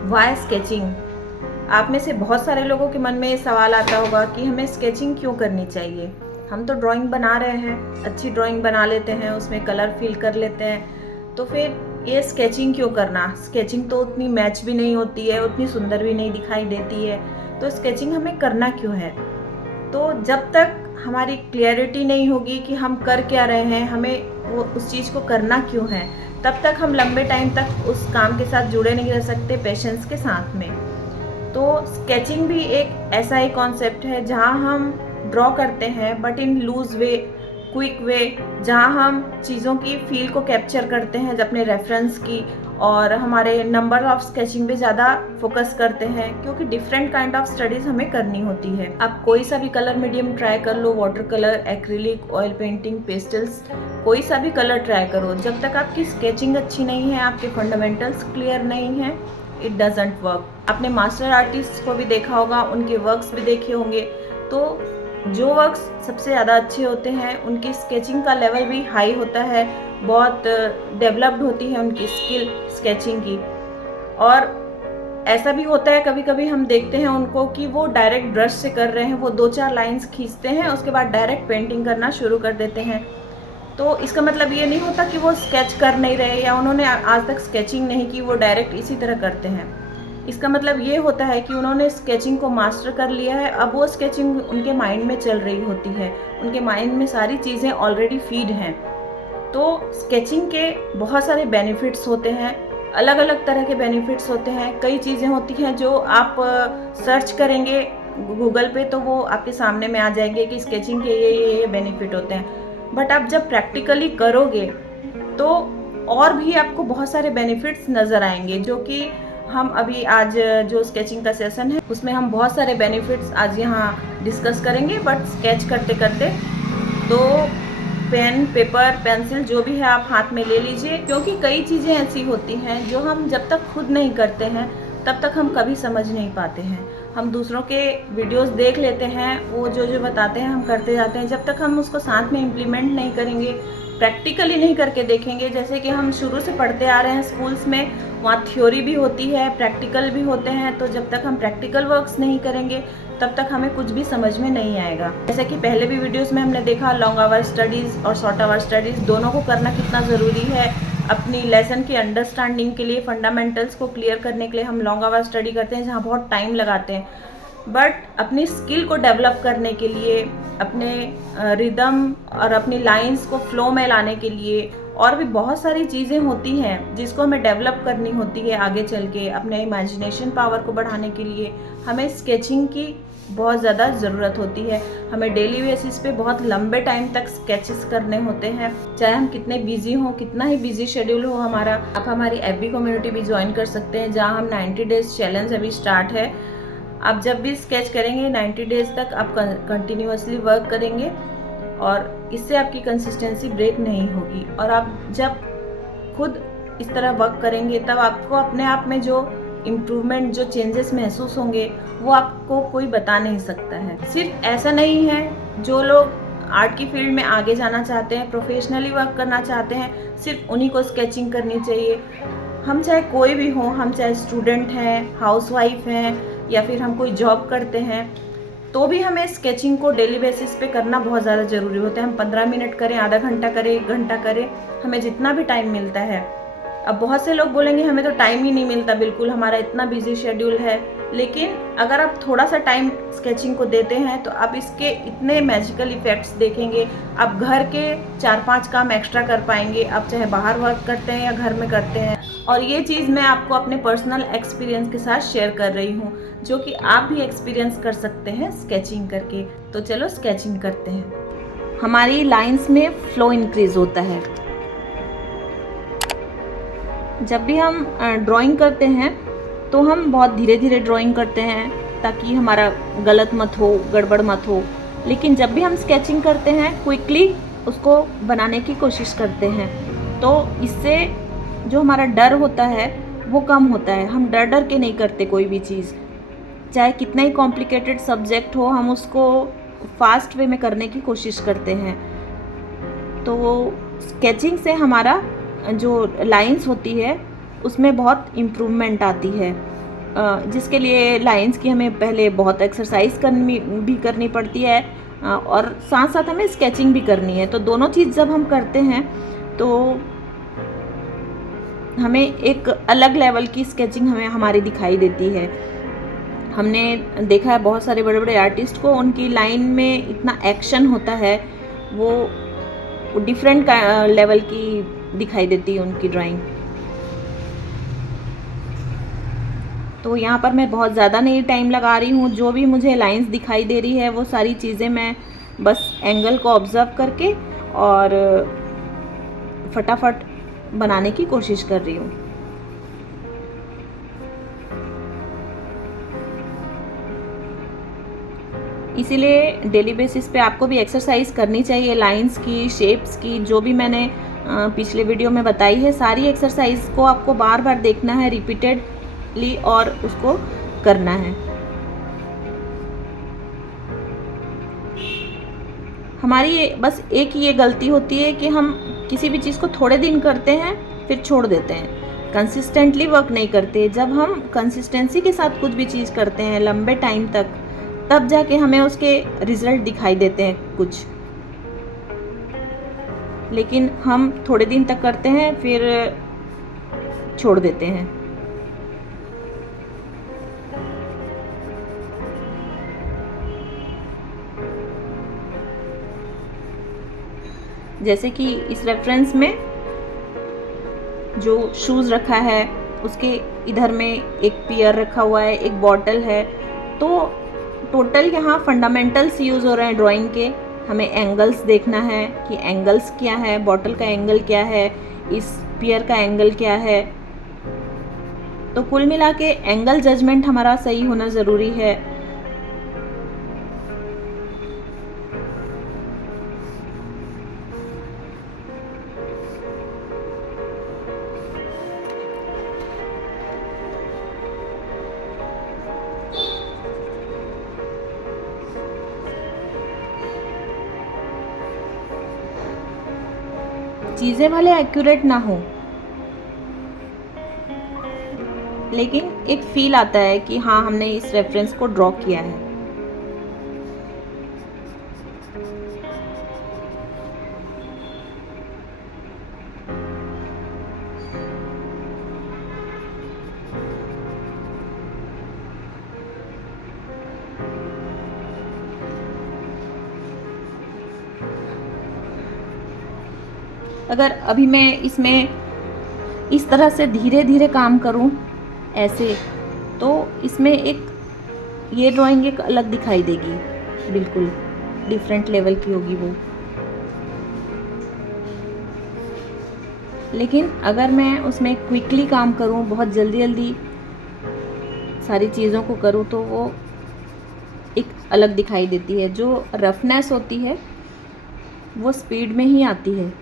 Y sketching? आप में से बहुत सारे लोगों के मन में ये सवाल आता होगा कि हमें स्केचिंग क्यों करनी चाहिए। हम तो ड्राइंग बना रहे हैं, अच्छी ड्राइंग बना लेते हैं, उसमें कलर फिल कर लेते हैं, तो फिर ये स्केचिंग क्यों करना? स्केचिंग तो उतनी मैच भी नहीं होती है, उतनी सुंदर भी नहीं दिखाई देती है, तो स्केचिंग हमें करना क्यों है? तो जब तक हमारी क्लियरिटी नहीं होगी कि हम कर क्या रहे हैं, हमें वो उस चीज़ को करना क्यों है, तब तक हम लंबे टाइम तक उस काम के साथ जुड़े नहीं रह सकते पेशेंस के साथ में। तो स्केचिंग भी एक ऐसा ही कॉन्सेप्ट है जहाँ हम ड्रॉ करते हैं but in loose way, quick way, जहाँ हम चीज़ों की फील को कैप्चर करते हैं अपने रेफरेंस की, और हमारे नंबर ऑफ स्केचिंग पे ज़्यादा फोकस करते हैं क्योंकि डिफरेंट काइंड ऑफ स्टडीज़ हमें करनी होती है। आप कोई सा भी कलर मीडियम ट्राई कर लो, water colour, acrylic, oil painting, pastels, कोई सा भी कलर ट्राई करो, जब तक आपकी स्केचिंग अच्छी नहीं है, आपके फंडामेंटल्स क्लियर नहीं है, इट डजेंट वर्क। आपने मास्टर आर्टिस्ट को भी देखा होगा, उनके वर्क्स भी देखे होंगे, तो जो वर्क्स सबसे ज़्यादा अच्छे होते हैं उनकी स्केचिंग का लेवल भी हाई होता है, बहुत डेवलप्ड होती है उनकी स्किल स्केचिंग की। और ऐसा भी होता है कभी कभी हम देखते हैं उनको कि वो डायरेक्ट ब्रश से कर रहे हैं, वो 2-4 लाइंस खींचते हैं, उसके बाद डायरेक्ट पेंटिंग करना शुरू कर देते हैं। तो इसका मतलब ये नहीं होता कि वो स्केच कर नहीं रहे या उन्होंने आज तक स्केचिंग नहीं की, वो डायरेक्ट इसी तरह करते हैं। इसका मतलब ये होता है कि उन्होंने स्केचिंग को मास्टर कर लिया है, अब वो स्केचिंग उनके माइंड में चल रही होती है, उनके माइंड में सारी चीज़ें ऑलरेडी फीड हैं। तो स्केचिंग के बहुत सारे बेनिफिट्स होते हैं, अलग अलग तरह के बेनिफिट्स होते हैं। कई चीज़ें होती हैं जो आप सर्च करेंगे गूगल पे तो वो आपके सामने में आ जाएंगे कि स्केचिंग के ये बेनिफिट होते हैं, बट आप जब प्रैक्टिकली करोगे तो और भी आपको बहुत सारे बेनिफिट्स नज़र आएंगे, जो कि हम अभी आज जो स्केचिंग का सेशन है उसमें हम बहुत सारे बेनिफिट्स आज यहाँ डिस्कस करेंगे। बट स्केच करते करते तो पेन, पेपर, पेंसिल जो भी है आप हाथ में ले लीजिए, क्योंकि कई चीज़ें ऐसी होती हैं जो हम जब तक खुद नहीं करते हैं तब तक हम कभी समझ नहीं पाते हैं। हम दूसरों के वीडियोस देख लेते हैं, वो जो जो बताते हैं हम करते जाते हैं, जब तक हम उसको साथ में इम्प्लीमेंट नहीं करेंगे, प्रैक्टिकली नहीं करके देखेंगे। जैसे कि हम शुरू से पढ़ते आ रहे हैं स्कूल्स में, वहाँ थ्योरी भी होती है, प्रैक्टिकल भी होते हैं, तो जब तक हम प्रैक्टिकल वर्क्स नहीं करेंगे तब तक हमें कुछ भी समझ में नहीं आएगा। जैसे कि पहले भी वीडियोस में हमने देखा, लॉन्ग आवर स्टडीज़ और शॉर्ट आवर स्टडीज़ दोनों को करना कितना ज़रूरी है। अपनी लेसन की अंडरस्टैंडिंग के लिए, फंडामेंटल्स को क्लियर करने के लिए हम लॉन्ग आवर स्टडी करते हैं जहाँ बहुत टाइम लगाते हैं, बट अपनी स्किल को डेवलप करने के लिए, अपने रिदम और अपनी लाइंस को फ्लो में लाने के लिए और भी बहुत सारी चीज़ें होती हैं जिसको हमें डेवलप करनी होती है आगे चल के। अपने इमेजिनेशन पावर को बढ़ाने के लिए हमें स्केचिंग की बहुत ज़्यादा ज़रूरत होती है। हमें डेली बेसिस पे बहुत लंबे टाइम तक स्केचेस करने होते हैं, चाहे हम कितने बिजी हों, कितना ही बिजी शेड्यूल हो हमारा। आप हमारी एफबी कम्युनिटी भी ज्वाइन कर सकते हैं जहाँ हम 90 डेज चैलेंज अभी स्टार्ट है। आप जब भी स्केच करेंगे 90 डेज तक आप कंटिन्यूअसली वर्क करेंगे और इससे आपकी कंसिस्टेंसी ब्रेक नहीं होगी। और आप जब खुद इस तरह वर्क करेंगे तब आपको अपने आप में जो इम्प्रूवमेंट, जो चेंजेस महसूस होंगे वो आपको कोई बता नहीं सकता है। सिर्फ ऐसा नहीं है, जो लोग आर्ट की फील्ड में आगे जाना चाहते हैं, प्रोफेशनली वर्क करना चाहते हैं, सिर्फ उन्हीं को स्केचिंग करनी चाहिए। हम चाहे कोई भी हो, हम चाहे स्टूडेंट हैं, हाउसवाइफ हैं या फिर हम कोई जॉब करते हैं, तो भी हमें स्केचिंग को डेली बेसिस पे करना बहुत ज़्यादा ज़रूरी होता है। हम 15 मिनट करें, आधा घंटा करें, 1 घंटा करें, हमें जितना भी टाइम मिलता है। अब बहुत से लोग बोलेंगे हमें तो टाइम ही नहीं मिलता, बिल्कुल हमारा इतना बिजी शेड्यूल है, लेकिन अगर आप थोड़ा सा टाइम स्केचिंग को देते हैं तो आप इसके इतने मैजिकल इफ़ेक्ट्स देखेंगे। आप घर के 4-5 काम एक्स्ट्रा कर पाएंगे, आप चाहे बाहर वर्क करते हैं या घर में करते हैं। और ये चीज़ मैं आपको अपने पर्सनल एक्सपीरियंस के साथ शेयर कर रही हूँ, जो कि आप भी एक्सपीरियंस कर सकते हैं स्केचिंग करके। तो चलो स्केचिंग करते हैं। हमारी लाइंस में फ्लो इंक्रीज होता है। जब भी हम ड्राइंग करते हैं तो हम बहुत धीरे धीरे ड्राइंग करते हैं ताकि हमारा गलत मत हो, गड़बड़ मत हो। लेकिन जब भी हम स्केचिंग करते हैं क्विकली उसको बनाने की कोशिश करते हैं, तो इससे जो हमारा डर होता है वो कम होता है। हम डर डर के नहीं करते कोई भी चीज़, चाहे कितना ही कॉम्प्लिकेटेड सब्जेक्ट हो, हम उसको फास्ट वे में करने की कोशिश करते हैं। तो स्केचिंग से हमारा जो लाइंस होती है उसमें बहुत इम्प्रूवमेंट आती है। जिसके लिए लाइंस की हमें पहले बहुत एक्सरसाइज करनी पड़ती है और साथ साथ हमें स्केचिंग भी करनी है। तो दोनों चीज़ जब हम करते हैं तो हमें एक अलग लेवल की स्केचिंग हमारी दिखाई देती है। हमने देखा है बहुत सारे बड़े बड़े आर्टिस्ट को, उनकी लाइन में इतना एक्शन होता है, वो डिफरेंट लेवल की दिखाई देती है उनकी ड्राइंग। तो यहाँ पर मैं बहुत ज़्यादा नहीं टाइम लगा रही हूँ। जो भी मुझे लाइंस दिखाई दे रही है वो सारी चीज़ें मैं बस एंगल को ऑब्ज़र्व करके और फटाफट बनाने की कोशिश कर रही हूँ। इसीलिए डेली बेसिस पे आपको भी एक्सरसाइज करनी चाहिए लाइंस की, शेप्स की। जो भी मैंने पिछले वीडियो में बताई है, सारी एक्सरसाइज को आपको बार बार देखना है रिपीटेडली और उसको करना है। हमारी बस एक ये गलती होती है कि हम किसी भी चीज़ को थोड़े दिन करते हैं फिर छोड़ देते हैं, कंसिस्टेंटली वर्क नहीं करते। जब हम कंसिस्टेंसी के साथ कुछ भी चीज़ करते हैं लंबे टाइम तक, तब जाके हमें उसके रिजल्ट दिखाई देते हैं कुछ। लेकिन हम थोड़े दिन तक करते हैं फिर छोड़ देते हैं। जैसे कि इस रेफरेंस में जो शूज़ रखा है उसके इधर में एक पियर रखा हुआ है, एक बॉटल है। तो टोटल यहाँ फंडामेंटल्स यूज़ हो रहे हैं ड्राइंग के। हमें एंगल्स देखना है कि एंगल्स क्या है, बॉटल का एंगल क्या है, इस पियर का एंगल क्या है। तो कुल मिला के एंगल जजमेंट हमारा सही होना ज़रूरी है। चीज़ें भले एक्यूरेट ना हो, लेकिन एक फील आता है कि हाँ हमने इस रेफरेंस को ड्रॉ किया है। अगर अभी मैं इसमें इस तरह से धीरे धीरे काम करूं ऐसे, तो इसमें एक ये ड्राइंग एक अलग दिखाई देगी, बिल्कुल डिफरेंट लेवल की होगी वो। लेकिन अगर मैं उसमें क्विकली काम करूं, बहुत जल्दी जल्दी सारी चीज़ों को करूं, तो वो एक अलग दिखाई देती है। जो रफनेस होती है वो स्पीड में ही आती है।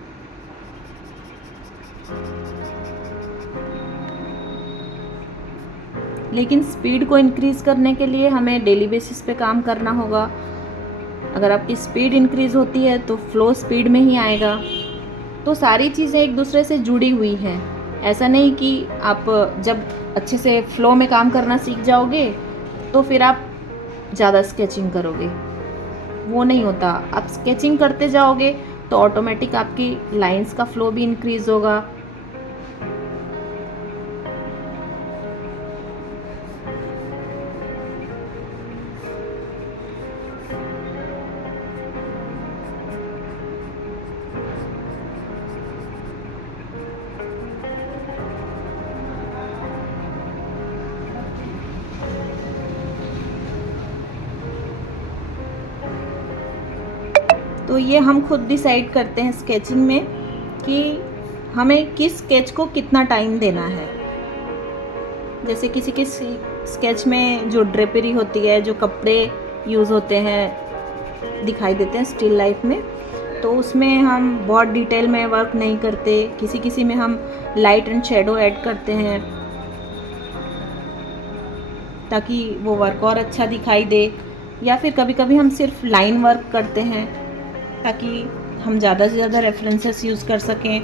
लेकिन स्पीड को इंक्रीज़ करने के लिए हमें डेली बेसिस पे काम करना होगा। अगर आपकी स्पीड इंक्रीज़ होती है तो फ्लो स्पीड में ही आएगा। तो सारी चीज़ें एक दूसरे से जुड़ी हुई हैं। ऐसा नहीं कि आप जब अच्छे से फ्लो में काम करना सीख जाओगे तो फिर आप ज़्यादा स्केचिंग करोगे, वो नहीं होता। आप स्केचिंग करते जाओगे तो ऑटोमेटिक आपकी लाइंस का फ्लो भी इंक्रीज़ होगा। तो ये हम खुद डिसाइड करते हैं स्केचिंग में कि हमें किस स्केच को कितना टाइम देना है। जैसे किसी किसी स्केच में जो ड्रेपरी होती है, जो कपड़े यूज़ होते हैं दिखाई देते हैं स्टिल लाइफ में, तो उसमें हम बहुत डिटेल में वर्क नहीं करते। किसी किसी में हम लाइट एंड शेडो ऐड करते हैं ताकि वो वर्क और अच्छा दिखाई दे। या फिर कभी कभी हम सिर्फ लाइन वर्क करते हैं ताकि हम ज़्यादा से ज़्यादा रेफरेंसेस यूज़ कर सकें,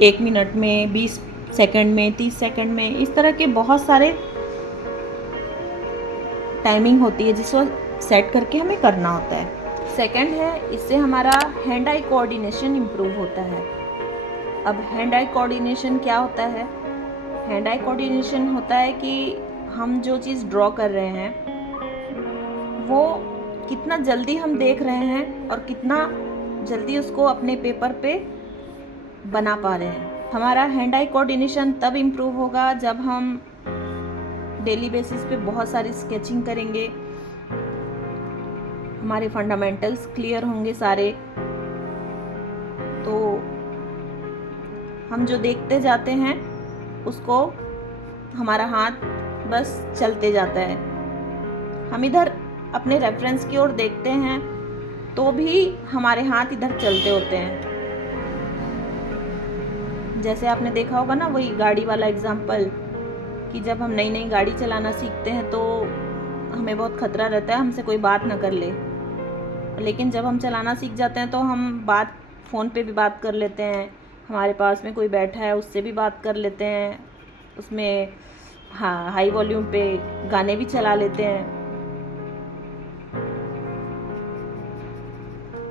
1 मिनट में, 20 सेकंड में, 30 सेकंड में। इस तरह के बहुत सारे टाइमिंग होती है जिसको सेट करके हमें करना होता है। सेकंड है, इससे हमारा हैंड आई कोऑर्डिनेशन इम्प्रूव होता है। अब हैंड आई कोऑर्डिनेशन क्या होता है? हैंड आई कोऑर्डिनेशन होता है कि हम जो चीज़ ड्रॉ कर रहे हैं वो कितना जल्दी हम देख रहे हैं और कितना जल्दी उसको अपने पेपर पे बना पा रहे हैं। हमारा हैंड आई कोऑर्डिनेशन तब इम्प्रूव होगा जब हम डेली बेसिस पे बहुत सारी स्केचिंग करेंगे, हमारे फंडामेंटल्स क्लियर होंगे सारे, तो हम जो देखते जाते हैं उसको हमारा हाथ बस चलते जाता है। हम इधर अपने रेफरेंस की ओर देखते हैं तो भी हमारे हाथ इधर चलते होते हैं। जैसे आपने देखा होगा ना वही गाड़ी वाला एग्जाम्पल, कि जब हम नई नई गाड़ी चलाना सीखते हैं तो हमें बहुत खतरा रहता है हमसे कोई बात ना कर ले, लेकिन जब हम चलाना सीख जाते हैं तो हम फ़ोन पे भी बात कर लेते हैं, हमारे पास में कोई बैठा है उससे भी बात कर लेते हैं, उसमें हाँ हाई वॉल्यूम पे गाने भी चला लेते हैं।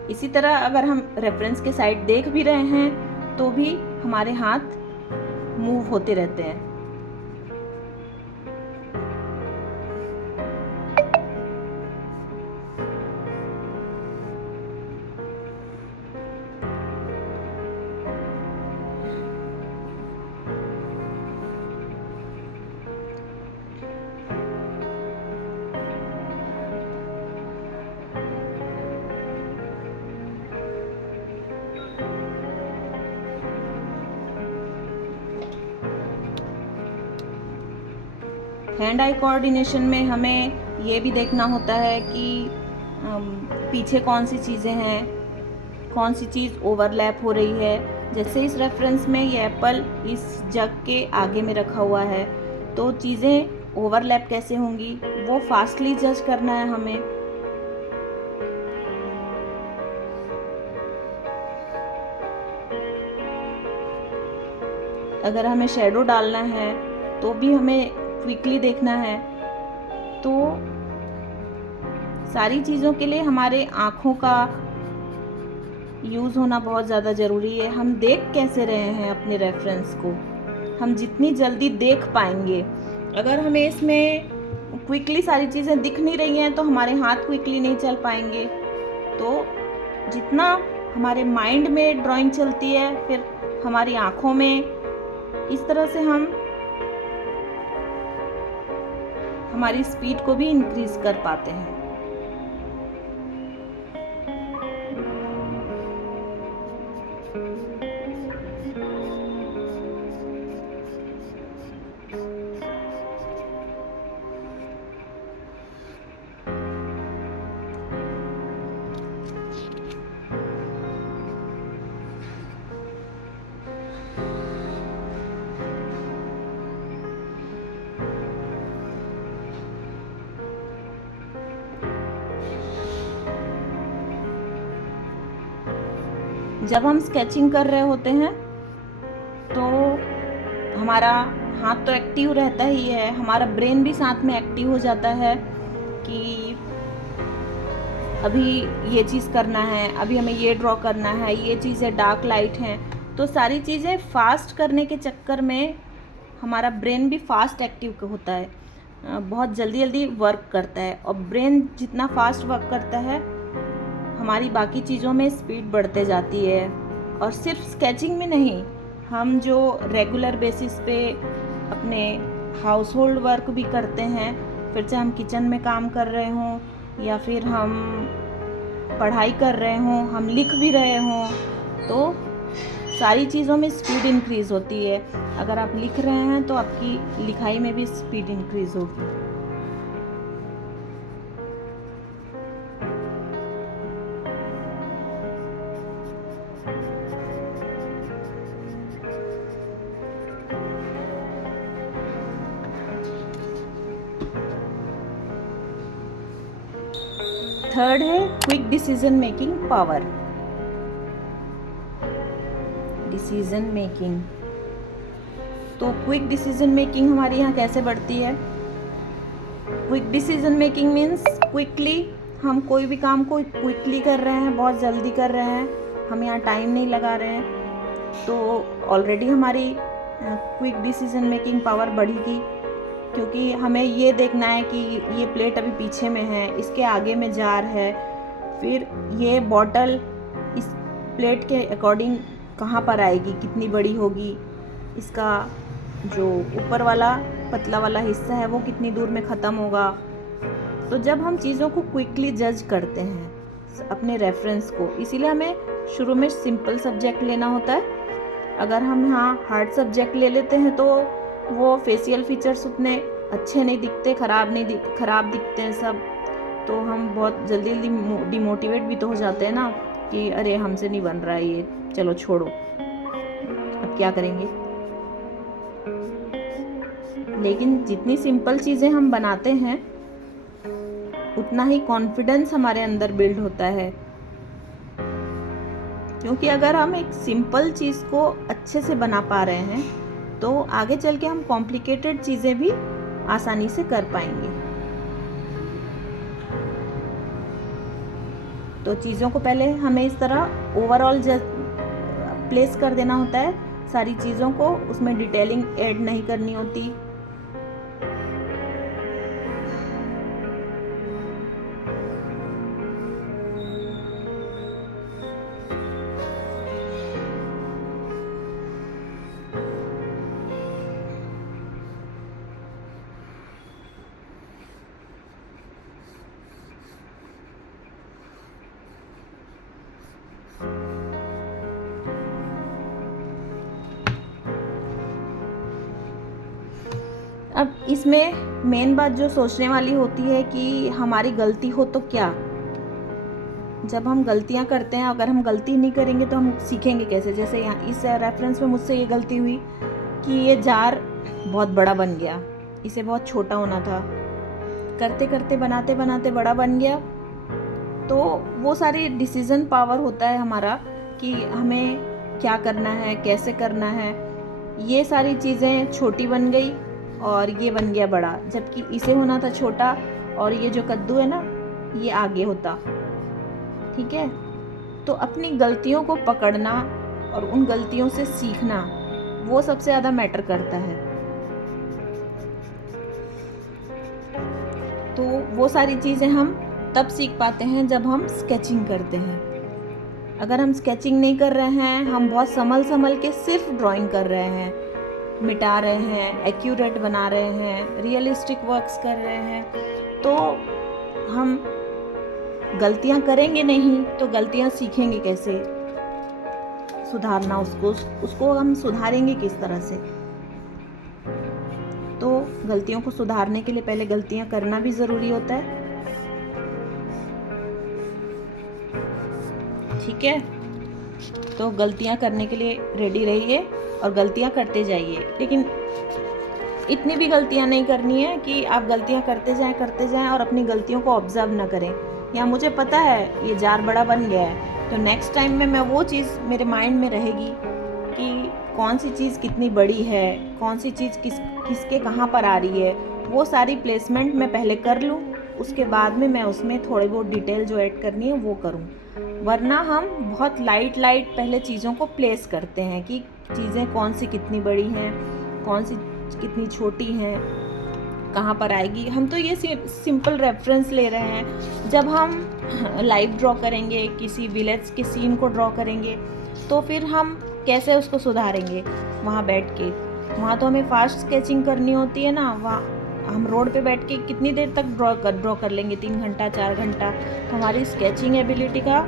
इसी तरह अगर हम रेफरेंस के साइड देख भी रहे हैं तो भी हमारे हाथ मूव होते रहते हैं। हैंड आई कोऑर्डिनेशन में हमें ये भी देखना होता है कि पीछे कौन सी चीज़ें हैं, कौन सी चीज़ ओवरलैप हो रही है। जैसे इस रेफरेंस में ये एप्पल इस जग के आगे में रखा हुआ है, तो चीज़ें ओवरलैप कैसे होंगी वो फास्टली जज करना है हमें। अगर हमें शेडो डालना है तो भी हमें क्विकली देखना है। तो सारी चीज़ों के लिए हमारे आँखों का यूज़ होना बहुत ज़्यादा ज़रूरी है। हम देख कैसे रहे हैं अपने रेफरेंस को, हम जितनी जल्दी देख पाएंगे, अगर हमें इसमें क्विकली सारी चीज़ें दिख नहीं रही हैं तो हमारे हाथ क्विकली नहीं चल पाएंगे। तो जितना हमारे माइंड में ड्राइंग चलती है फिर हमारी आँखों में, इस तरह से हम हमारी स्पीड को भी इंक्रीज कर पाते हैं। जब हम स्केचिंग कर रहे होते हैं तो हमारा हाथ तो एक्टिव रहता ही है, हमारा ब्रेन भी साथ में एक्टिव हो जाता है कि अभी ये चीज़ करना है, अभी हमें ये ड्रॉ करना है, ये चीज़ें डार्क लाइट हैं। तो सारी चीज़ें फास्ट करने के चक्कर में हमारा ब्रेन भी फास्ट एक्टिव होता है, बहुत जल्दी जल्दी वर्क करता है। और ब्रेन जितना फास्ट वर्क करता है हमारी बाकी चीज़ों में स्पीड बढ़ते जाती है। और सिर्फ स्केचिंग में नहीं, हम जो रेगुलर बेसिस पे अपने हाउस होल्ड वर्क भी करते हैं, फिर चाहे हम किचन में काम कर रहे हों या फिर हम पढ़ाई कर रहे हों, हम लिख भी रहे हों, तो सारी चीज़ों में स्पीड इंक्रीज़ होती है। अगर आप लिख रहे हैं तो आपकी लिखाई में भी स्पीड इंक्रीज़ होगी। थर्ड है quick decision making power. Decision making, तो क्विक डिसीजन मेकिंग हमारी यहाँ कैसे बढ़ती है? Quick decision making means quickly हम कोई भी काम को क्विकली कर रहे हैं, बहुत जल्दी कर रहे हैं, हम यहाँ टाइम नहीं लगा रहे हैं, तो ऑलरेडी हमारी क्विक डिसीजन मेकिंग पावर बढ़ेगी, क्योंकि हमें ये देखना है कि ये प्लेट अभी पीछे में है, इसके आगे में जार है, फिर ये बॉटल इस प्लेट के अकॉर्डिंग कहाँ पर आएगी, कितनी बड़ी होगी, इसका जो ऊपर वाला पतला वाला हिस्सा है वो कितनी दूर में ख़त्म होगा। तो जब हम चीज़ों को क्विकली जज करते हैं अपने रेफरेंस को, इसीलिए हमें शुरू में सिंपल सब्जेक्ट लेना होता है। अगर हम यहाँ हार्ड सब्जेक्ट ले लेते हैं तो वो फेशियल फीचर्स उतने अच्छे नहीं दिखते, ख़राब दिखते हैं सब, तो हम बहुत जल्दी डिमोटिवेट भी तो हो जाते हैं ना कि अरे हमसे नहीं बन रहा है ये, चलो छोड़ो, अब क्या करेंगे। लेकिन जितनी सिंपल चीज़ें हम बनाते हैं उतना ही कॉन्फिडेंस हमारे अंदर बिल्ड होता है, क्योंकि अगर हम एक सिंपल चीज़ को अच्छे से बना पा रहे हैं तो आगे चल के हम कॉम्प्लिकेटेड चीज़ें भी आसानी से कर पाएंगे। तो चीज़ों को पहले हमें इस तरह ओवरऑल प्लेस कर देना होता है, सारी चीज़ों को, उसमें डिटेलिंग ऐड नहीं करनी होती। अब इसमें मेन बात जो सोचने वाली होती है कि हमारी गलती हो तो क्या। जब हम गलतियां करते हैं, अगर हम गलती नहीं करेंगे तो हम सीखेंगे कैसे। जैसे यहाँ इस रेफरेंस में मुझसे ये गलती हुई कि ये जार बहुत बड़ा बन गया, इसे बहुत छोटा होना था, करते करते बनाते बनाते बड़ा बन गया। तो वो सारी डिसीजन पावर होता है हमारा कि हमें क्या करना है, कैसे करना है। ये सारी चीज़ें छोटी बन गई और ये बन गया बड़ा, जबकि इसे होना था छोटा और ये जो कद्दू है ना ये आगे होता। ठीक है, तो अपनी गलतियों को पकड़ना और उन गलतियों से सीखना वो सबसे ज़्यादा मैटर करता है। तो वो सारी चीज़ें हम तब सीख पाते हैं जब हम स्केचिंग करते हैं। अगर हम स्केचिंग नहीं कर रहे हैं, हम बहुत संभल के सिर्फ ड्राइंग कर रहे हैं, मिटा रहे हैं, एक्यूरेट बना रहे हैं, रियलिस्टिक वर्क्स कर रहे हैं, तो हम गलतियां करेंगे नहीं तो गलतियां सीखेंगे कैसे, सुधारना उसको हम सुधारेंगे किस तरह से। तो गलतियों को सुधारने के लिए पहले गलतियां करना भी ज़रूरी होता है। ठीक है, तो गलतियां करने के लिए रेडी रहिए और गलतियां करते जाइए, लेकिन इतनी भी गलतियां नहीं करनी है कि आप गलतियां करते जाएं और अपनी गलतियों को ऑब्जर्व ना करें। या मुझे पता है ये जार बड़ा बन गया है, तो नेक्स्ट टाइम में मैं वो चीज़ मेरे माइंड में रहेगी कि कौन सी चीज़ कितनी बड़ी है, कौन सी चीज़ किसके कहाँ पर आ रही है, वो सारी प्लेसमेंट मैं पहले कर लूँ, उसके बाद में मैं उसमें थोड़ी बहुत डिटेल जो ऐड करनी है वो करूँ। वरना हम बहुत लाइट पहले चीज़ों को प्लेस करते हैं कि चीज़ें कौन सी कितनी बड़ी हैं, कौन सी कितनी छोटी हैं, कहाँ पर आएगी। हम तो ये सिंपल रेफरेंस ले रहे हैं। जब हम लाइव ड्रॉ करेंगे, किसी विलेज के सीन को ड्रॉ करेंगे, तो फिर हम कैसे उसको सुधारेंगे वहाँ बैठ के। वहाँ तो हमें फास्ट स्केचिंग करनी होती है ना, वहाँ हम रोड पे बैठ के कितनी देर तक ड्रॉ कर लेंगे, 3 घंटा 4 घंटा। तो हमारी स्केचिंग एबिलिटी का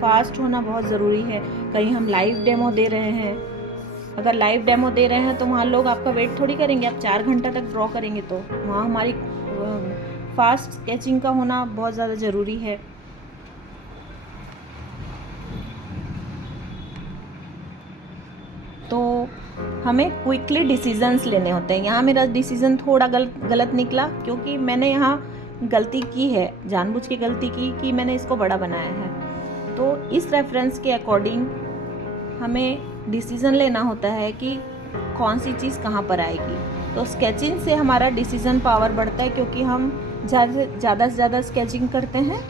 फास्ट होना बहुत ज़रूरी है। कहीं हम लाइव डेमो दे रहे हैं, अगर लाइव डेमो दे रहे हैं तो वहाँ लोग आपका वेट थोड़ी करेंगे, आप 4 घंटा तक ड्रॉ करेंगे, तो वहाँ हमारी फास्ट स्केचिंग का होना बहुत ज़्यादा ज़रूरी है। तो हमें क्विकली डिसीजंस लेने होते हैं। यहाँ मेरा डिसीज़न थोड़ा गलत निकला, क्योंकि मैंने यहाँ गलती की है, जानबूझ के गलती की कि मैंने इसको बड़ा बनाया है। तो इस रेफरेंस के अकॉर्डिंग हमें डिसीज़न लेना होता है कि कौन सी चीज़ कहाँ पर आएगी। तो स्केचिंग से हमारा डिसीज़न पावर बढ़ता है, क्योंकि हम ज़्यादा से ज़्यादा स्केचिंग करते हैं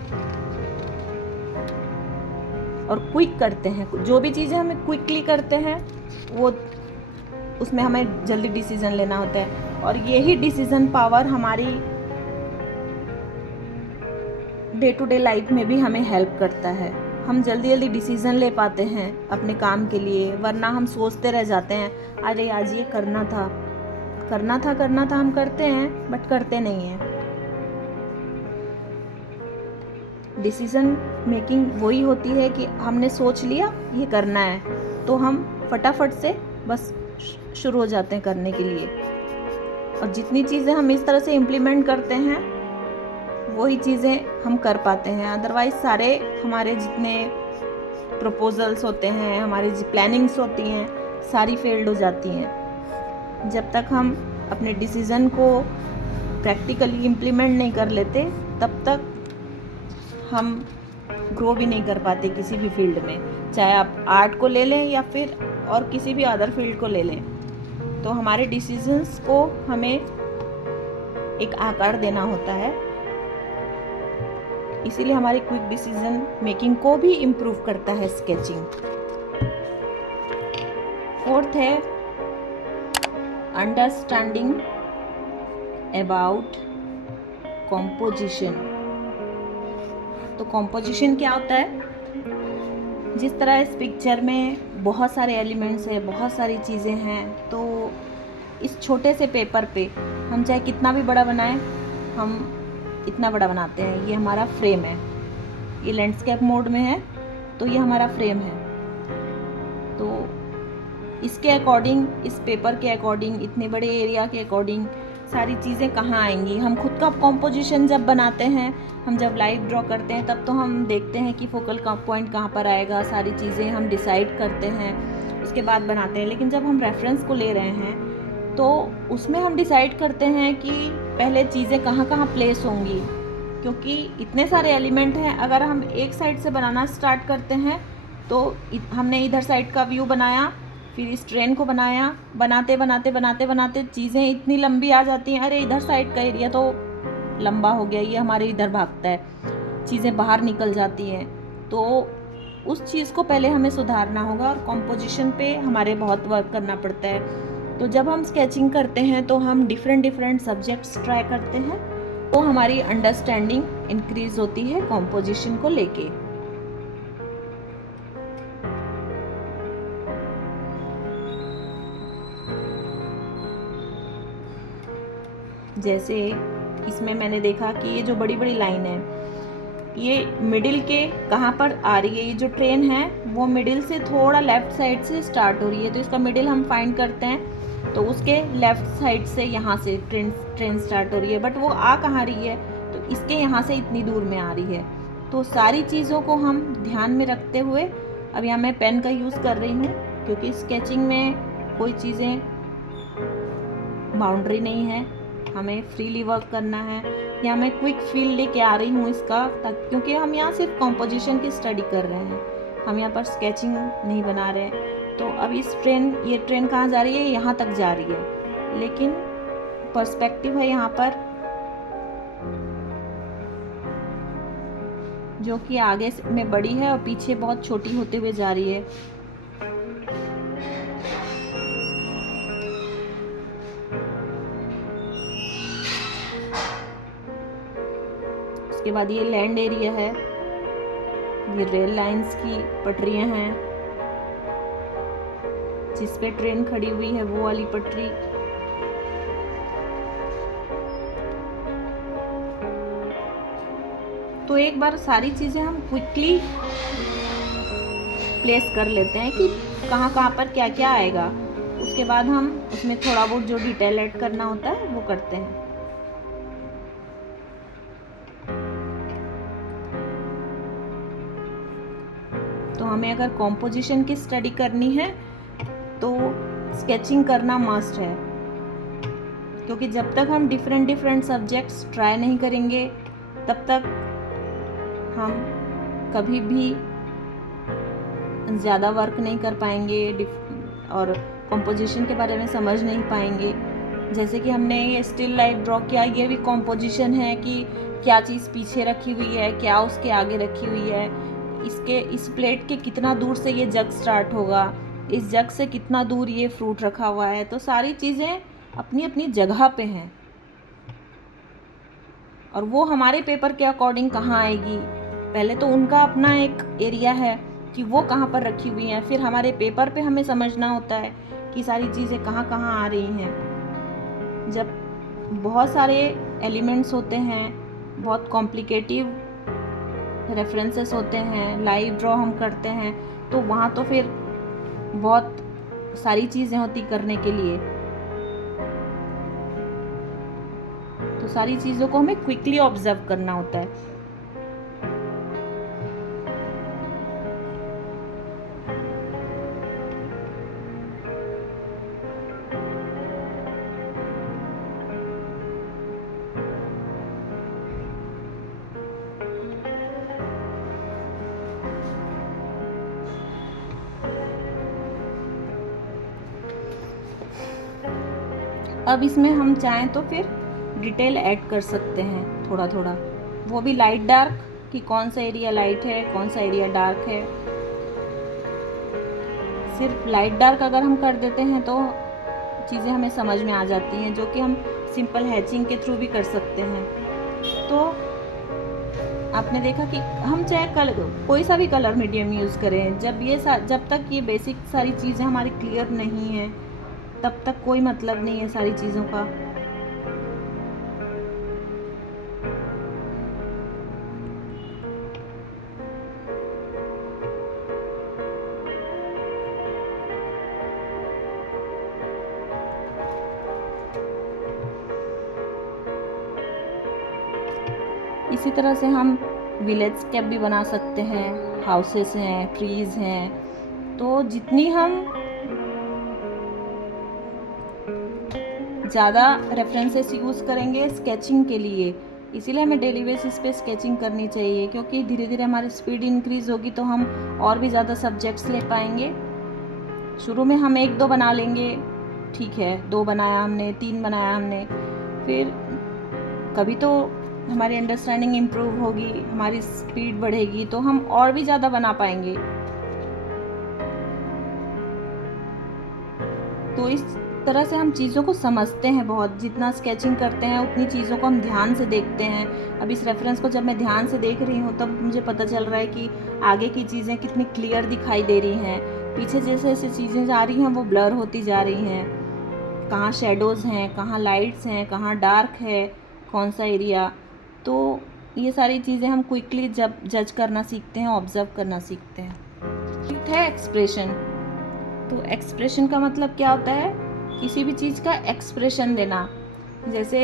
और क्विक करते हैं। जो भी चीज़ें हमें क्विकली करते हैं वो उसमें हमें जल्दी डिसीज़न लेना होता है, और यही डिसीज़न पावर हमारी डे टू डे लाइफ में भी हमें हेल्प करता है। हम जल्दी जल्दी डिसीज़न ले पाते हैं अपने काम के लिए, वरना हम सोचते रह जाते हैं अरे आज ये करना था हम करते हैं बट करते नहीं हैं। डिसीज़न मेकिंग वही होती है कि हमने सोच लिया ये करना है तो हम फटाफट से बस शुरू हो जाते हैं करने के लिए, और जितनी चीज़ें हम इस तरह से इम्प्लीमेंट करते हैं वही चीज़ें हम कर पाते हैं। अदरवाइज़ सारे हमारे जितने प्रपोजल्स होते हैं, हमारी जो प्लानिंग्स होती हैं, सारी फेल्ड हो जाती हैं। जब तक हम अपने डिसीज़न को प्रैक्टिकली इम्प्लीमेंट नहीं कर लेते तब तक हम ग्रो भी नहीं कर पाते किसी भी फील्ड में, चाहे आप आर्ट को ले लें या फिर और किसी भी अदर फील्ड को ले लें। तो हमारे डिसीजंस को हमें एक आकार देना होता है, इसीलिए हमारी क्विक डिसीजन मेकिंग को भी इम्प्रूव करता है स्केचिंग। फोर्थ है अंडरस्टैंडिंग अबाउट कॉम्पोजिशन। तो कॉम्पोजिशन क्या होता है? जिस तरह इस पिक्चर में बहुत सारे एलिमेंट्स हैं, बहुत सारी चीज़ें हैं, तो इस छोटे से पेपर पे हम चाहे कितना भी बड़ा बनाएं, हम इतना बड़ा बनाते हैं। ये हमारा फ्रेम है, ये लैंडस्केप मोड में है तो ये हमारा फ्रेम है। तो इसके अकॉर्डिंग, इस पेपर के अकॉर्डिंग, इतने बड़े एरिया के अकॉर्डिंग सारी चीज़ें कहाँ आएंगी। हम खुद का कॉम्पोजिशन जब बनाते हैं, हम जब लाइव ड्रॉ करते हैं, तब तो हम देखते हैं कि फोकल पॉइंट कहाँ पर आएगा, सारी चीज़ें हम डिसाइड करते हैं, उसके बाद बनाते हैं। लेकिन जब हम रेफरेंस को ले रहे हैं तो उसमें हम डिसाइड करते हैं कि पहले चीज़ें कहाँ कहाँ प्लेस होंगी, क्योंकि इतने सारे एलिमेंट हैं। अगर हम एक साइड से बनाना स्टार्ट करते हैं तो हमने इधर साइड का व्यू बनाया, फिर इस ट्रेन को बनाया, बनाते बनाते चीज़ें इतनी लंबी आ जाती हैं, अरे इधर साइड का एरिया तो लंबा हो गया, ये हमारे इधर भागता है, चीज़ें बाहर निकल जाती हैं। तो उस चीज़ को पहले हमें सुधारना होगा, और कॉम्पोजिशन पे हमारे बहुत वर्क करना पड़ता है। तो जब हम स्केचिंग करते हैं तो हम डिफरेंट सब्जेक्ट्स ट्राई करते हैं, तो हमारी अंडरस्टैंडिंग इंक्रीज होती है कॉम्पोजिशन को लेके। जैसे इसमें मैंने देखा कि ये जो बड़ी बड़ी लाइन है, ये मिडिल के कहाँ पर आ रही है। ये जो ट्रेन है वो मिडिल से थोड़ा लेफ़्ट साइड से स्टार्ट हो रही है, तो इसका मिडिल हम फाइंड करते हैं। तो उसके लेफ़्ट साइड से यहाँ से ट्रेन स्टार्ट हो रही है, बट वो आ कहाँ रही है, तो इसके यहाँ से इतनी दूर में आ रही है। तो सारी चीज़ों को हम ध्यान में रखते हुए, अब यहाँ मैं पेन का यूज़ कर रही हूँ क्योंकि स्केचिंग में कोई चीज़ें बाउंड्री नहीं है, हमें फ्रीली वर्क करना है। यहाँ मैं क्विक फील लेके आ रही हूँ इसका, क्योंकि हम यहाँ सिर्फ कॉम्पोजिशन की स्टडी कर रहे हैं, हम यहाँ पर स्केचिंग नहीं बना रहे हैं। तो अब ये ट्रेन कहाँ जा रही है? यहाँ तक जा रही है, लेकिन पर्सपेक्टिव है यहाँ पर जो कि आगे में बड़ी है और पीछे बहुत छोटी होते हुए जा रही है। उसके बाद ये लैंड एरिया है, ये रेल लाइंस की पटरियां हैं, जिस पे ट्रेन खड़ी हुई है वो वाली पटरी। तो एक बार सारी चीज़ें हम क्विकली प्लेस कर लेते हैं कि कहाँ कहाँ पर क्या क्या आएगा। उसके बाद हम उसमें थोड़ा बहुत जो डिटेल ऐड करना होता है वो करते हैं। तो हमें अगर कॉम्पोजिशन की स्टडी करनी है तो स्केचिंग करना मस्ट है, क्योंकि जब तक हम डिफरेंट सब्जेक्ट्स ट्राई नहीं करेंगे तब तक हम कभी भी ज़्यादा वर्क नहीं कर पाएंगे और कंपोजिशन के बारे में समझ नहीं पाएंगे। जैसे कि हमने ये स्टिल लाइफ ड्रॉ किया, ये भी कॉम्पोजिशन है कि क्या चीज़ पीछे रखी हुई है, क्या उसके आगे रखी हुई है, इस प्लेट के कितना दूर से ये जग स्टार्ट होगा, इस जग से कितना दूर ये फ्रूट रखा हुआ है। तो सारी चीज़ें अपनी अपनी जगह पे हैं और वो हमारे पेपर के अकॉर्डिंग कहाँ आएगी। पहले तो उनका अपना एक एरिया है कि वो कहाँ पर रखी हुई हैं, फिर हमारे पेपर पे हमें समझना होता है कि सारी चीज़ें कहाँ कहाँ आ रही हैं। जब बहुत सारे एलिमेंट्स होते हैं, बहुत कॉम्प्लिकेटिव रेफरेंसेस होते हैं, लाइव ड्रॉ हम करते हैं, तो वहाँ तो फिर बहुत सारी चीज़ें होती करने के लिए। तो सारी चीज़ों को हमें क्विकली ऑब्जर्व करना होता है। अब इसमें हम चाहें तो फिर डिटेल ऐड कर सकते हैं थोड़ा थोड़ा, वो भी लाइट डार्क, कि कौन सा एरिया लाइट है, कौन सा एरिया डार्क है। सिर्फ लाइट डार्क अगर हम कर देते हैं तो चीज़ें हमें समझ में आ जाती हैं, जो कि हम सिंपल हैचिंग के थ्रू भी कर सकते हैं। तो आपने देखा कि हम चाहे कोई सा भी कलर मीडियम यूज़ करें, जब तक ये बेसिक सारी चीज़ें हमारी क्लियर नहीं हैं, तब तक कोई मतलब नहीं है सारी चीज़ों का। इसी तरह से हम विलेजस्केप भी बना सकते हैं, हाउसेस हैं, ट्रीज़ हैं। तो जितनी हम ज़्यादा रेफरेंसेस यूज़ करेंगे स्केचिंग के लिए, इसीलिए हमें डेली बेसिस पे स्केचिंग करनी चाहिए, क्योंकि धीरे धीरे हमारी स्पीड इंक्रीज़ होगी तो हम और भी ज़्यादा सब्जेक्ट्स ले पाएंगे। शुरू में हम 1-2 बना लेंगे, ठीक है, 2 बनाया हमने, 3 बनाया हमने, फिर कभी तो हमारी अंडरस्टैंडिंग इम्प्रूव होगी, हमारी स्पीड बढ़ेगी, तो हम और भी ज़्यादा बना पाएंगे। तो इस तरह से हम चीज़ों को समझते हैं बहुत, जितना स्केचिंग करते हैं उतनी चीज़ों को हम ध्यान से देखते हैं। अब इस रेफरेंस को जब मैं ध्यान से देख रही हूँ तब मुझे पता चल रहा है कि आगे की चीज़ें कितनी क्लियर दिखाई दे रही हैं, पीछे जैसे जैसे चीज़ें जा रही हैं वो ब्लर होती जा रही हैं, कहाँ शेडोज़ हैं, कहाँ लाइट्स हैं, कहाँ डार्क है, कौन सा एरिया। तो ये सारी चीज़ें हम क्विकली जब जज करना सीखते हैं, ऑब्जर्व करना सीखते हैं। फिफ्थ है एक्सप्रेशन। तो एक्सप्रेशन का मतलब क्या होता है, किसी भी चीज़ का एक्सप्रेशन देना। जैसे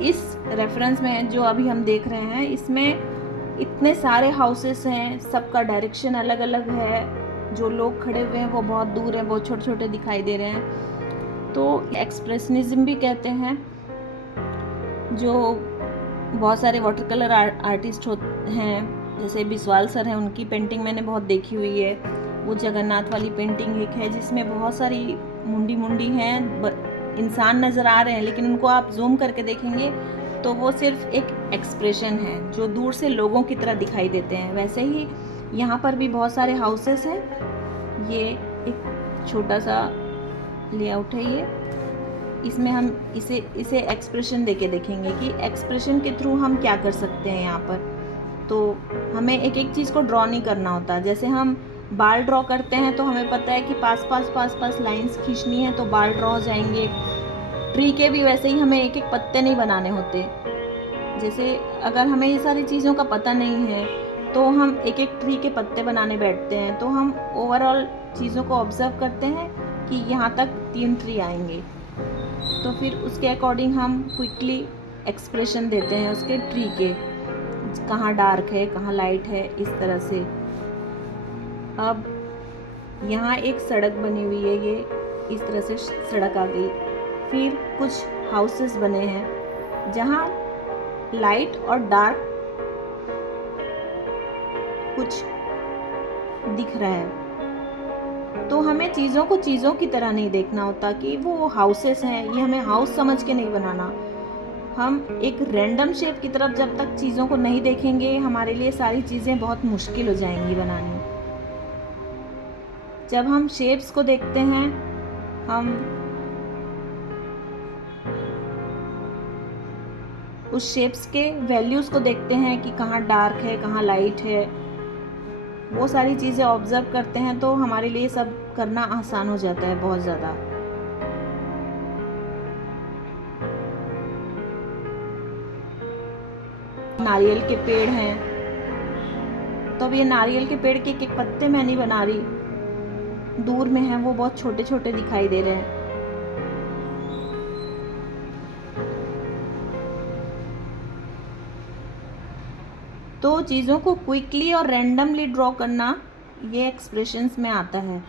इस रेफरेंस में जो अभी हम देख रहे हैं, इसमें इतने सारे हाउसेस हैं, सबका डायरेक्शन अलग अलग है, जो लोग खड़े हुए हैं वो बहुत दूर हैं, बहुत छोटे छोटे दिखाई दे रहे हैं। तो एक्सप्रेशनिज्म भी कहते हैं, जो बहुत सारे वाटर कलर आर्टिस्ट हैं, जैसे बिस्वाल सर हैं, उनकी पेंटिंग मैंने बहुत देखी हुई है। वो जगन्नाथ वाली पेंटिंग एक है जिसमें बहुत सारी मुंडी हैं, इंसान नज़र आ रहे हैं, लेकिन उनको आप जूम करके देखेंगे तो वो सिर्फ एक एक्सप्रेशन है जो दूर से लोगों की तरह दिखाई देते हैं। वैसे ही यहाँ पर भी बहुत सारे हाउसेस हैं। ये एक छोटा सा लेआउट है ये, इसमें हम इसे एक्सप्रेशन देके देखेंगे कि एक्सप्रेशन के थ्रू हम क्या कर सकते हैं यहाँ पर। तो हमें एक एक चीज़ को ड्रॉ नहीं करना होता। जैसे हम बाल ड्रॉ करते हैं तो हमें पता है कि पास पास लाइंस खींचनी है तो बाल ड्रॉ हो जाएंगे। ट्री के भी वैसे ही हमें एक एक पत्ते नहीं बनाने होते। जैसे अगर हमें ये सारी चीज़ों का पता नहीं है तो हम एक एक ट्री के पत्ते बनाने बैठते हैं, तो हम ओवरऑल चीज़ों को ऑब्जर्व करते हैं कि यहाँ तक 3 ट्री आएंगे, तो फिर उसके अकॉर्डिंग हम क्विकली एक्सप्रेशन देते हैं उसके ट्री के, कहाँ डार्क है, कहाँ लाइट है, इस तरह से। अब यहाँ एक सड़क बनी हुई है, ये इस तरह से सड़क आ गई। फिर कुछ हाउसेस बने हैं जहाँ लाइट और डार्क कुछ दिख रहा है। तो हमें चीज़ों को चीज़ों की तरह नहीं देखना होता कि वो हाउसेस हैं, ये हमें हाउस समझ के नहीं बनाना। हम एक रैंडम शेप की तरफ जब तक चीज़ों को नहीं देखेंगे, हमारे लिए सारी चीज़ें बहुत मुश्किल हो जाएंगी बनानी। जब हम शेप्स को देखते हैं, हम उस शेप्स के वैल्यूज़ को देखते हैं कि कहाँ डार्क है, कहाँ लाइट है, वो सारी चीज़ें ऑब्जर्व करते हैं, तो हमारे लिए सब करना आसान हो जाता है बहुत ज़्यादा। नारियल के पेड़ हैं, तो अब ये नारियल के पेड़ के एक पत्ते मैं नहीं बना रही, दूर में हैं, वो बहुत छोटे छोटे दिखाई दे रहे हैं। तो चीज़ों को क्विकली और रैंडमली ड्रॉ करना ये एक्सप्रेशंस में आता है।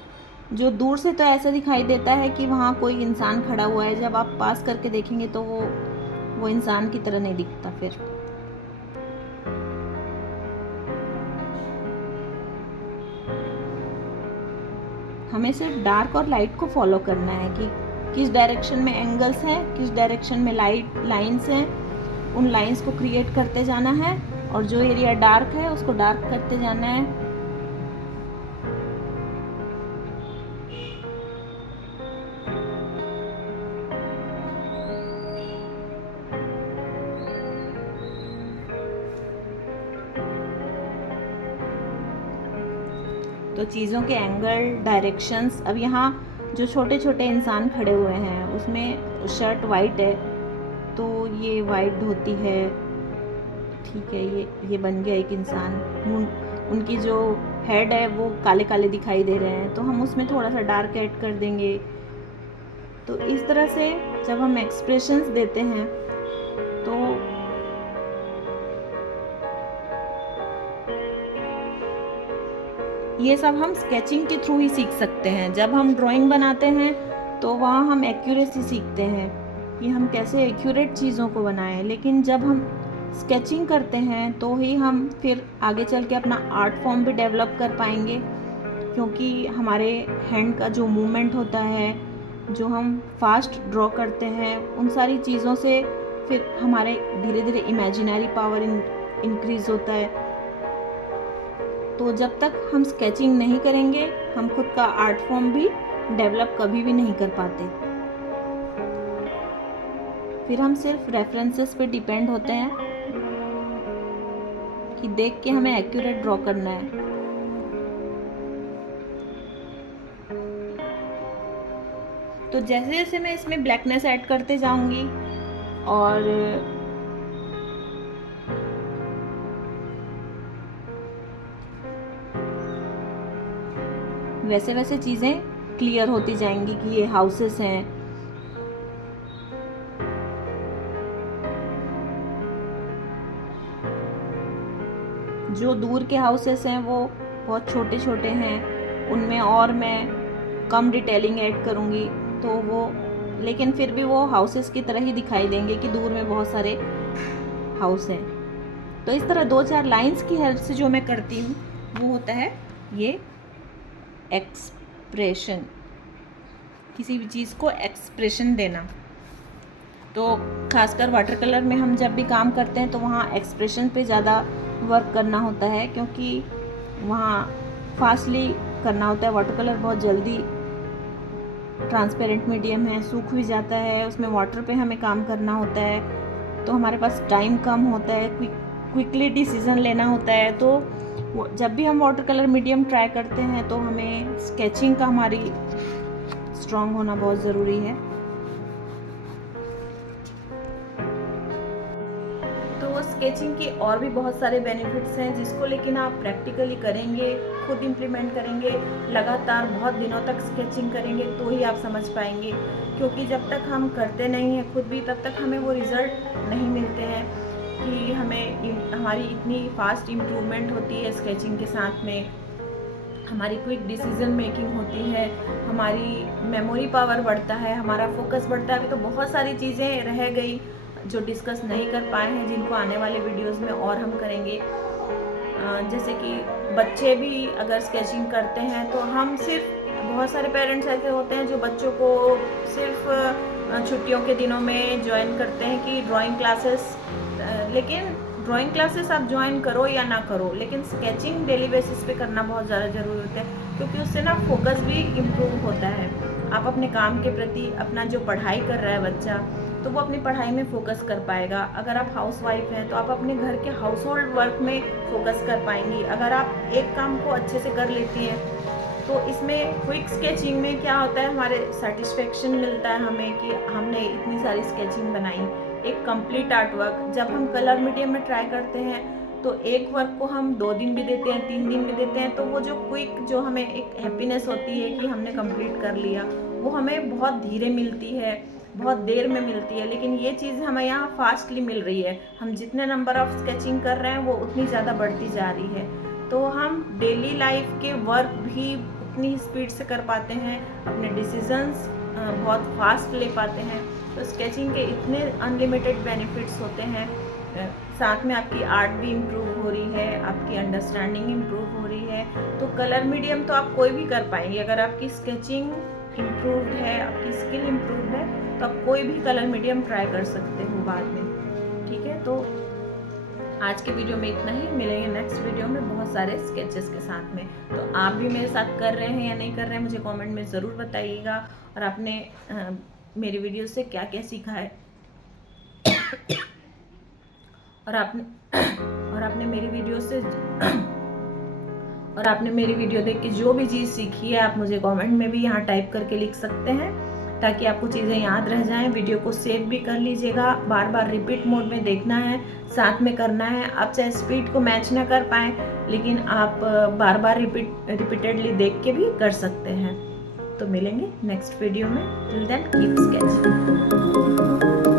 जो दूर से तो ऐसा दिखाई देता है कि वहाँ कोई इंसान खड़ा हुआ है, जब आप पास करके देखेंगे तो वो इंसान की तरह नहीं दिखता। फिर हमें सिर्फ डार्क और लाइट को फॉलो करना है कि किस डायरेक्शन में एंगल्स हैं, किस डायरेक्शन में लाइंस हैं, उन लाइंस को क्रिएट करते जाना है, और जो एरिया डार्क है उसको डार्क करते जाना है। तो चीज़ों के एंगल, डायरेक्शंस, अब यहाँ जो छोटे छोटे इंसान खड़े हुए हैं उसमें शर्ट वाइट है, तो ये वाइट धोती है, ठीक है, ये बन गया एक इंसान। उनकी जो हेड है वो काले काले दिखाई दे रहे हैं, तो हम उसमें थोड़ा सा डार्क ऐड कर देंगे। तो इस तरह से जब हम एक्सप्रेशंस देते हैं तो ये सब हम स्केचिंग के थ्रू ही सीख सकते हैं। जब हम ड्राइंग बनाते हैं तो वहाँ हम एक्यूरेसी सीखते हैं कि हम कैसे एक्यूरेट चीज़ों को बनाएं, लेकिन जब हम स्केचिंग करते हैं तो ही हम फिर आगे चल के अपना आर्ट फॉर्म भी डेवलप कर पाएंगे, क्योंकि हमारे हैंड का जो मूवमेंट होता है, जो हम फास्ट ड्रॉ करते हैं, उन सारी चीज़ों से फिर हमारे धीरे धीरे इमेजिनरी पावर इंक्रीज़ होता है। तो जब तक हम स्केचिंग नहीं करेंगे, हम खुद का आर्ट फॉर्म भी डेवलप कभी भी नहीं कर पाते। फिर हम सिर्फ रेफरेंसेस पे डिपेंड होते हैं कि देख के हमें एक्यूरेट ड्रॉ करना है। तो जैसे जैसे मैं इसमें ब्लैकनेस ऐड करते जाऊंगी और वैसे वैसे चीज़ें क्लियर होती जाएंगी कि ये हाउसेस हैं। जो दूर के हाउसेस हैं वो बहुत छोटे छोटे हैं, उनमें और मैं कम डिटेलिंग ऐड करूँगी, तो वो लेकिन फिर भी वो हाउसेस की तरह ही दिखाई देंगे कि दूर में बहुत सारे हाउस हैं। तो इस तरह 2-4 लाइंस की हेल्प से जो मैं करती हूँ वो होता है ये एक्सप्रेशन, किसी भी चीज़ को एक्सप्रेशन देना। तो खासकर वाटर कलर में हम जब भी काम करते हैं तो वहाँ एक्सप्रेशन पे ज़्यादा वर्क करना होता है, क्योंकि वहाँ फास्टली करना होता है। वाटर कलर बहुत जल्दी ट्रांसपेरेंट मीडियम है, सूख भी जाता है, उसमें वाटर पे हमें काम करना होता है, तो हमारे पास टाइम कम होता है, क्विकली डिसीज़न लेना होता है। तो जब भी हम वाटर कलर मीडियम ट्राई करते हैं तो हमें स्केचिंग का हमारी स्ट्रॉन्ग होना बहुत ज़रूरी है। तो स्केचिंग के और भी बहुत सारे बेनिफिट्स हैं, जिसको लेकिन आप प्रैक्टिकली करेंगे, खुद इम्प्लीमेंट करेंगे, लगातार बहुत दिनों तक स्केचिंग करेंगे तो ही आप समझ पाएंगे, क्योंकि जब तक हम करते नहीं हैं खुद भी, तब तक हमें वो रिज़ल्ट नहीं मिलते हैं कि हमारी इतनी फास्ट इम्प्रूवमेंट होती है स्केचिंग के साथ में, हमारी क्विक डिसीजन मेकिंग होती है, हमारी मेमोरी पावर बढ़ता है, हमारा फोकस बढ़ता है। तो बहुत सारी चीज़ें रह गई जो डिस्कस नहीं कर पाए हैं, जिनको आने वाले वीडियोस में और हम करेंगे। जैसे कि बच्चे भी अगर स्केचिंग करते हैं तो हम सिर्फ बहुत सारे पेरेंट्स ऐसे होते हैं जो बच्चों को सिर्फ छुट्टियों के दिनों में ज्वाइन करते हैं कि ड्राइंग क्लासेस, लेकिन ड्राइंग क्लासेस आप ज्वाइन करो या ना करो, लेकिन स्केचिंग डेली बेसिस पे करना बहुत ज़्यादा ज़रूरी होता है, क्योंकि उससे ना फोकस भी इम्प्रूव होता है। आप अपने काम के प्रति, अपना जो पढ़ाई कर रहा है बच्चा, तो वो अपनी पढ़ाई में फोकस कर पाएगा। अगर आप हाउस वाइफ हैं तो आप अपने घर के हाउस होल्ड वर्क में फोकस कर पाएंगी। अगर आप एक काम को अच्छे से कर लेती हैं तो इसमें क्विक स्केचिंग में क्या होता है, हमारे सेटिस्फेक्शन मिलता है हमें कि हमने इतनी सारी स्केचिंग बनाई, एक कंप्लीट आर्ट वर्क। जब हम कलर मीडियम में ट्राई करते हैं तो एक वर्क को हम 2 दिन भी देते हैं, 3 दिन भी देते हैं, तो वो जो क्विक, जो हमें एक हैप्पीनेस होती है कि हमने कंप्लीट कर लिया, वो हमें बहुत धीरे मिलती है, बहुत देर में मिलती है। लेकिन ये चीज़ हमें यहाँ फास्टली मिल रही है। हम जितने नंबर ऑफ स्केचिंग कर रहे हैं वो उतनी ज़्यादा बढ़ती जा रही है। तो हम डेली लाइफ के वर्क भी उतनी स्पीड से कर पाते हैं, अपने डिसीजंस बहुत फास्ट ले पाते हैं। तो स्केचिंग के इतने अनलिमिटेड बेनिफिट्स होते हैं। साथ में आपकी आर्ट भी इम्प्रूव हो रही है, आपकी अंडरस्टैंडिंग इम्प्रूव हो रही है। तो कलर मीडियम तो आप कोई भी कर पाएंगे। अगर आपकी स्केचिंग इम्प्रूव्ड है, आपकी स्किल इम्प्रूव्ड है, तो आप कोई भी कलर मीडियम ट्राई कर सकते हो बाद में। ठीक है, तो आज के वीडियो में इतना ही। मिलेंगे नेक्स्ट वीडियो में बहुत सारे स्केचेस के साथ में। तो आप भी मेरे साथ कर रहे हैं या नहीं कर रहे हैं, मुझे कमेंट में ज़रूर बताइएगा। और आपने मेरी वीडियो से क्या क्या सीखा है और आपने मेरी वीडियो से और आपने मेरी वीडियो देख के जो भी चीज़ सीखी है, आप मुझे कमेंट में भी यहाँ टाइप करके लिख सकते हैं, ताकि आपको चीज़ें याद रह जाएं। वीडियो को सेव भी कर लीजिएगा। बार बार रिपीट मोड में देखना है, साथ में करना है। आप चाहे स्पीड को मैच ना कर पाएँ, लेकिन आप बार बार रिपीटेडली देख के भी कर सकते हैं। तो मिलेंगे नेक्स्ट वीडियो में। Till then keep sketching.